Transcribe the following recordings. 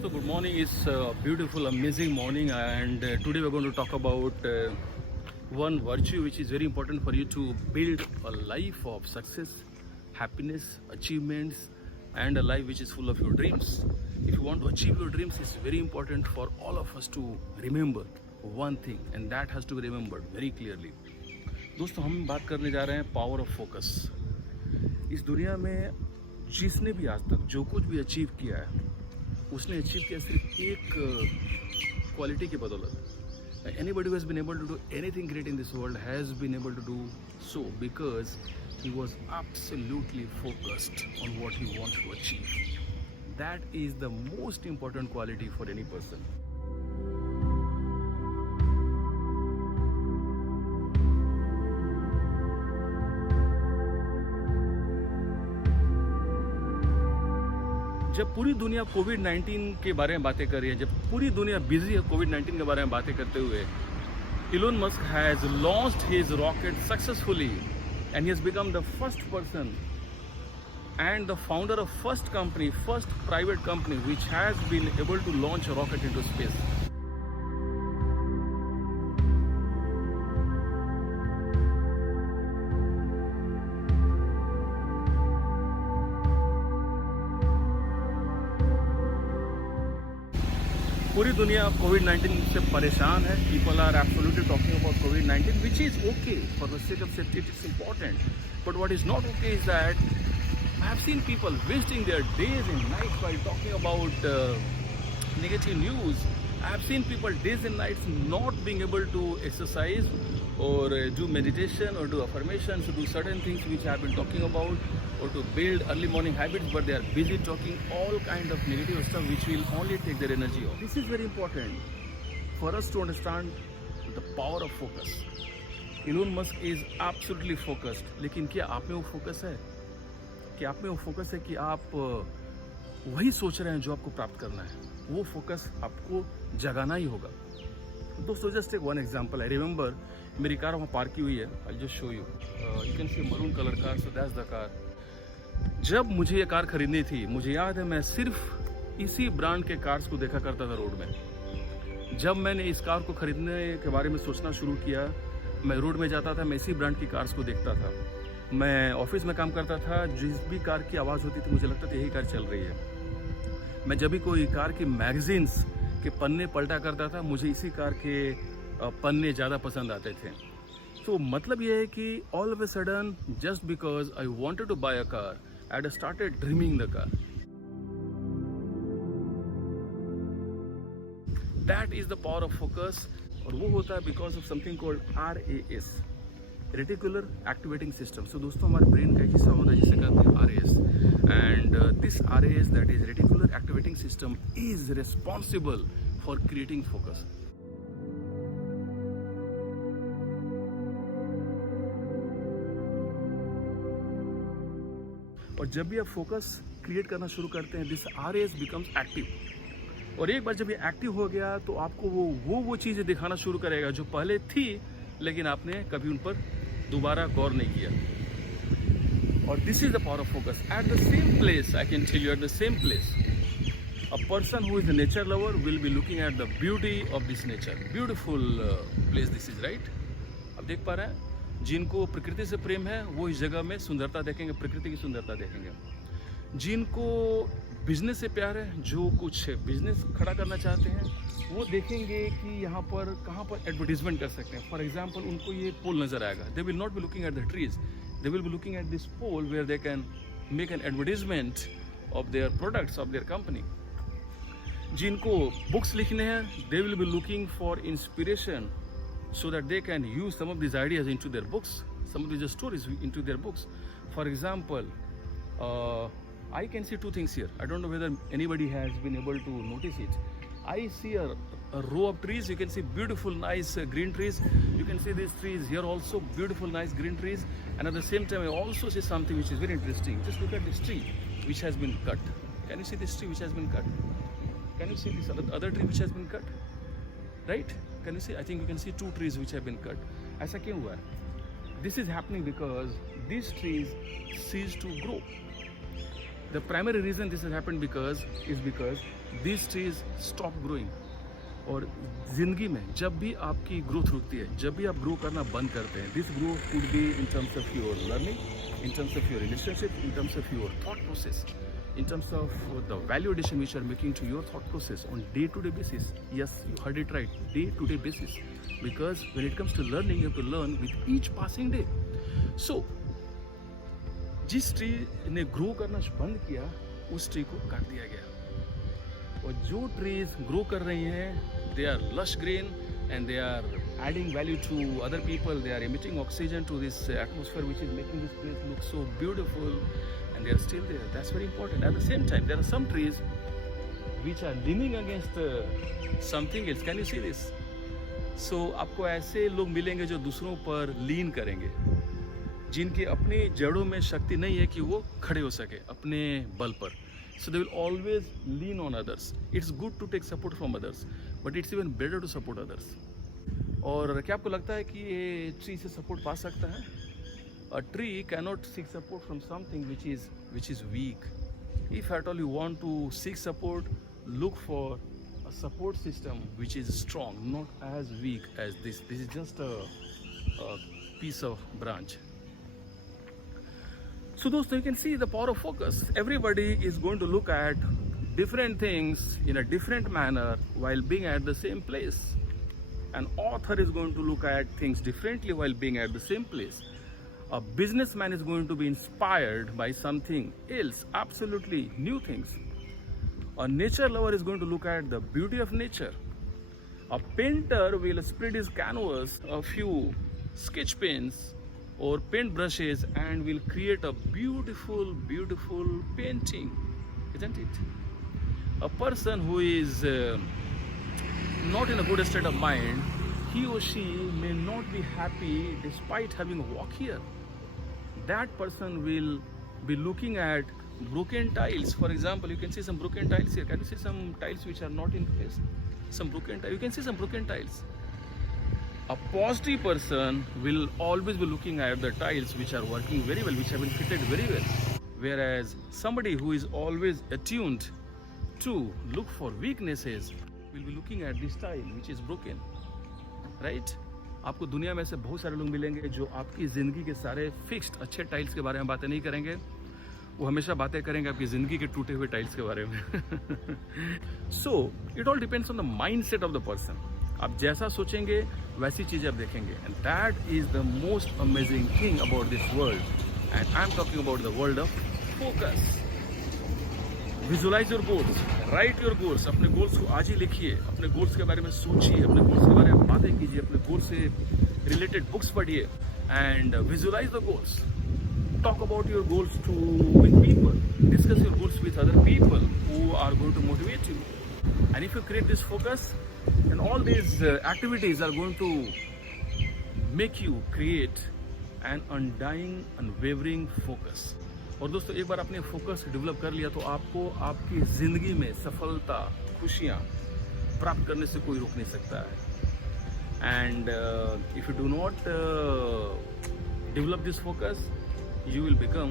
दोस्तों good morning इस beautiful amazing morning and today we are going to talk about one virtue which is very important for you to build a life of success, happiness, achievements, and a life which is full of your dreams. If you want to achieve your dreams, it's very important for all of us to remember one thing, and that has to be remembered very clearly. दोस्तों हम बात करने जा रहे हैं power of focus. इस दुनिया में जिसने भी आज तक जो कुछ भी अचीव किया है उसने अचीव किया सिर्फ एक क्वालिटी की बदौलत. Anybody who has been able to do anything great in this world has been able to do so because he was absolutely focused on what he wants to achieve. That is the most important quality for any person. जब पूरी दुनिया कोविड-19 के बारे में बातें कर रही है, जब पूरी दुनिया बिजी है कोविड-19 के बारे में बातें करते हुए, Elon Musk has launched his rocket successfully and he has become the first person and the founder of first private company which has been able to launch a rocket into space. पूरी दुनिया कोविड-19 से परेशान है. People are absolutely talking about कोविड-19 which is okay for the sake of safety. It's important, but what is not okay is that I have seen people wasting their days and nights while talking about negative news. I have seen people days and nights not being able to exercise or do meditation or do affirmations or do certain things which I have been talking about, or to build early morning habits, but they are busy talking all kind of negative stuff which will only take their energy off. This is very important for us to understand the power of focus. Elon Musk is absolutely focused. लेकिन क्या आप में वो focus है? कि आप में वो फोकस है कि आप वही सोच रहे हैं जो आपको प्राप्त करना है? वो फोकस आपको जगाना ही होगा. दोस्तों just take one example. I remember मेरी कार वहाँ पार्क की हुई है. I just show you. You can see maroon colour car. So that's the car. जब मुझे ये कार खरीदनी थी, मुझे याद है मैं सिर्फ इसी ब्रांड के कार्स को देखा करता था रोड में. जब मैंने इस कार को खरीदने के बारे में सोचना शुरू किया, मैं रोड में जाता था, मैं इसी ब्रांड की कार्स को देखता था. मैं ऑफिस में काम करता था, जिस भी कार की आवाज़ होती थी मुझे लगता था यही कार चल रही है. मैं जब भी कोई कार की मैगजीन्स के पन्ने पलटा करता था, मुझे इसी कार के पन्ने ज़्यादा पसंद आते थे. तो मतलब ये है कि all of a sudden just because I wanted to buy a car, I had started dreaming the car. That is the power of focus. और वो होता है because of something called RAS, reticular activating system. So दोस्तों हमारे brain का एक हिस्सा होता है जिसे कहते हैं RAS, and this RAS, that is reticular activating system, is responsible for creating focus. और जब भी आप फोकस क्रिएट करना शुरू करते हैं, दिस RAS बिकम्स एक्टिव. और एक बार जब ये एक्टिव हो गया तो आपको वो चीज़ें दिखाना शुरू करेगा जो पहले थी लेकिन आपने कभी उन पर दोबारा गौर नहीं किया. और this is the power of focus. At the same place, I can tell you, at the same place a person who is a nature lover will be looking at the beauty of this nature. Beautiful place this is, right? अब देख पा रहे हैं, जिनको प्रकृति से प्रेम है वो इस जगह में सुंदरता देखेंगे, प्रकृति की सुंदरता देखेंगे. जिनको बिजनेस से प्यार है, जो कुछ बिजनेस खड़ा करना चाहते हैं, वो देखेंगे कि यहाँ पर कहाँ पर एडवर्टीजमेंट कर सकते हैं. फॉर एग्जाम्पल उनको ये पोल नजर आएगा. They will not be looking at the trees, they will be looking at this pole where they can make an advertisement of their products, of their company. जिनको books लिखने हैं, they will be looking for inspiration so that they can use some of these ideas into their books, some of these stories into their books. For example, I can see two things here. I don't know whether anybody has been able to notice it. I see a row of trees. You can see beautiful, nice green trees. You can see these trees here also, beautiful, nice green trees. And at the same time, I also see something which is very interesting. Just look at this tree which has been cut. Can you see this tree which has been cut? Can you see this other tree which has been cut? Right? Can you see? I think you can see two trees which have been cut. ऐसा क्यों हुआ है? This is happening because these trees cease to grow. The primary reason this has happened is because these trees stop growing. और ज़िंदगी में जब भी आपकी ग्रोथ रुकती है, जब भी आप ग्रो करना बंद करते हैं, this growth could be in terms of your learning, in terms of your relationship, in terms of your thought process, in terms of the value addition which you are making to your thought process on day-to-day basis. Yes, you heard it right, day-to-day basis. Because when it comes to learning, you have to learn with each passing day. So, जिस tree ने grow करना बंद किया, उस tree को काट दिया गया. और जो ट्रीज ग्रो कर रही हैं, they are lush green and they are adding value to other people. They are emitting oxygen to this atmosphere, which is making this place look so beautiful. And they are still there. That's very important. At the same time, there are some trees which are leaning against something else. Can you see this? So आपको ऐसे लोग मिलेंगे जो दूसरों पर लीन करेंगे, जिनके अपनी जड़ों में शक्ति नहीं है कि वो खड़े हो सके अपने बल पर. So they will always lean on others. It's good to take support from others, but it's even better to support others. और क्या आपको लगता है कि ये ट्री से सपोर्ट पा सकता है? A tree cannot seek support from something which is weak. If at all you want to seek support, look for a support system which is strong, not as weak as this. This is just a piece of branch. So those, you can see the power of focus. Everybody is going to look at different things in a different manner while being at the same place. An author is going to look at things differently while being at the same place. A businessman is going to be inspired by something else, absolutely new things. A nature lover is going to look at the beauty of nature. A painter will spread his canvas, a few sketch pens or paint brushes, and will create a beautiful, beautiful painting, isn't it? A person who is not in a good state of mind, he or she may not be happy despite having a walk here. That person will be looking at broken tiles. For example, you can see some broken tiles here. Can you see some tiles which are not in place? Some broken tiles. You can see some broken tiles. A positive person will always be looking at the tiles which are working very well, which have been fitted very well. Whereas somebody who is always attuned to look for weaknesses will be looking at this tile which is broken. Right? आपको दुनिया में से बहुत सारे लोग मिलेंगे जो आपकी ज़िंदगी के सारे फिक्स्ड अच्छे टाइल्स के बारे में बातें नहीं करेंगे. वो हमेशा बातें करेंगे आपकी ज़िंदगी के टूटे हुए टाइल्स के बारे में. So it all depends on the mind set of the person. आप जैसा सोचेंगे वैसी चीज़ें आप देखेंगे. And that is the most amazing thing about this world. And I am talking about the world of focus. Visualize your goals, write your goals. अपने goals को आज ही लिखिए, अपने गोल्स के बारे में सोचिए, अपने गोल्स के बारे में बातें कीजिए, अपने गोल्स से रिलेटेड बुक्स पढ़िए and visualize the goals. Talk about your goals to with people, discuss your goals with other people who are going to motivate you. And if you create this focus, and all these activities are going to make you create an undying unwavering focus. और दोस्तों, एक बार आपने focus develop कर लिया तो आपको आपकी ज़िंदगी में सफलता, खुशियाँ प्राप्त करने से कोई रोक नहीं सकता है. And if you do not develop this focus, you will become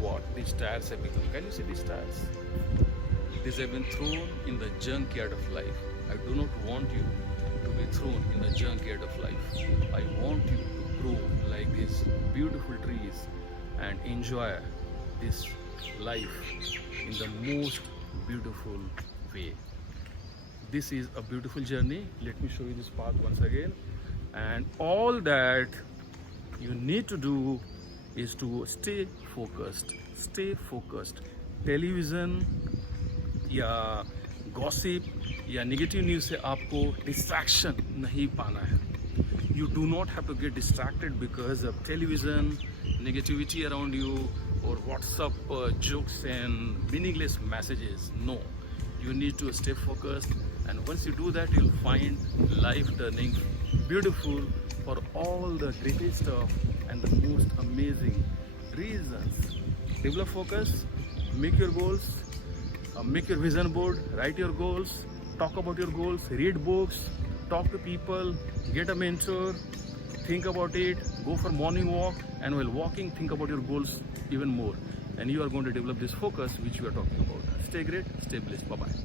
what these tires have become. Can you see these tires? These have been thrown in the junkyard of life. I do not want you to be thrown in the junkyard of life. I want you to grow like these beautiful trees and enjoy this life in the most beautiful way. This is a beautiful journey. Let me show you this path once again. And all that you need to do is to stay focused. Stay focused. Television या gossip या negative news से आपको distraction नहीं पाना है. You do not have to get distracted because of television, negativity around you, or WhatsApp jokes and meaningless messages. No, you need to stay focused, and once you do that, you'll find life turning beautiful for all the greatest stuff and the most amazing reasons. Develop focus, make your goals, make your vision board, write your goals, talk about your goals, read books, talk to people, get a mentor, think about it, go for morning walk, and while walking think about your goals even more. and you are going to develop this focus which we are talking about. Stay great, stay blessed. Bye bye.